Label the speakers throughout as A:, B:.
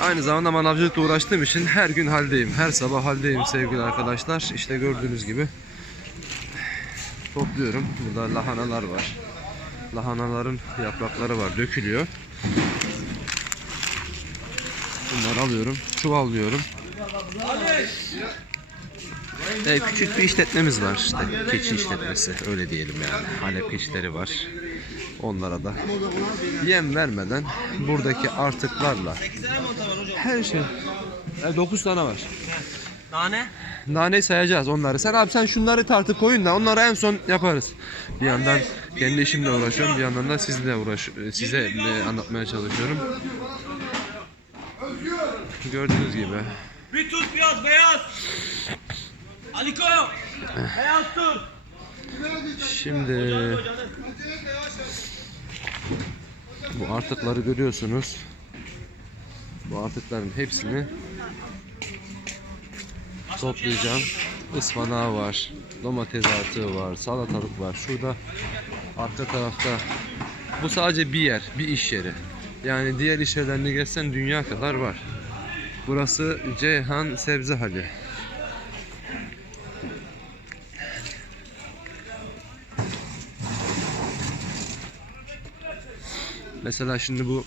A: Aynı zamanda manavcılıkla uğraştığım için her gün haldeyim. Her sabah haldeyim sevgili arkadaşlar. İşte gördüğünüz gibi topluyorum. Burada lahanalar var. Lahanaların yaprakları var. Dökülüyor. Bunları alıyorum. Çuvallıyorum. E, küçük bir işletmemiz var işte. Keçi işletmesi öyle diyelim yani. Halep keçileri var. Onlara da yem vermeden buradaki artıklarla her şey. E, 9 tane var.
B: Nane?
A: Naneyi sayacağız onları. Sen abi sen şunları tartı koyun da onları en son yaparız. Bir yandan kendi işimle uğraşıyorum. Bir yandan da sizle uğraş size anlatmaya çalışıyorum. Gördüğünüz gibi
B: Bir tut biraz beyaz. Aliko. Beyaz tut.
A: Şimdi bu artıkları görüyorsunuz. Bu artıkların hepsini toplayacağım. Ispanağı var, domates artığı var, salatalık var. Şurada arka tarafta bu sadece bir yer, bir iş yeri. Yani diğer iş yerlerini geçsen dünya kadar var. Burası Ceyhan Sebze Hali. Mesela şimdi bu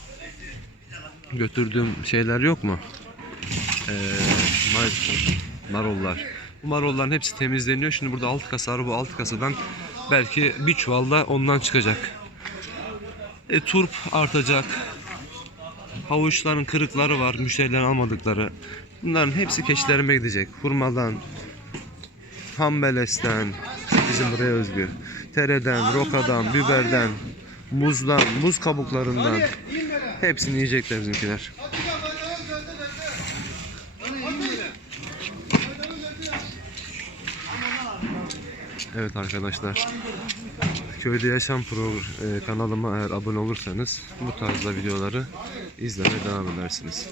A: götürdüğüm şeyler yok mu? Ee, mar- marollar. Bu marolların hepsi temizleniyor. Şimdi burada alt kasa var. Bu alt kasadan belki bir çuvalda ondan çıkacak. E, turp artacak. Havuçların kırıkları var. Müşterilerin almadıkları. Bunların hepsi keçilerime gidecek. Hurmadan, hambelesten, bizim buraya özgü. Tereden, rokadan, biberden, muzdan, muz kabuklarından hepsini yiyecekler bizimkiler. Evet arkadaşlar. Köyde Yaşam Pro e, kanalıma eğer abone olursanız bu tarzda videoları izlemeye devam edersiniz.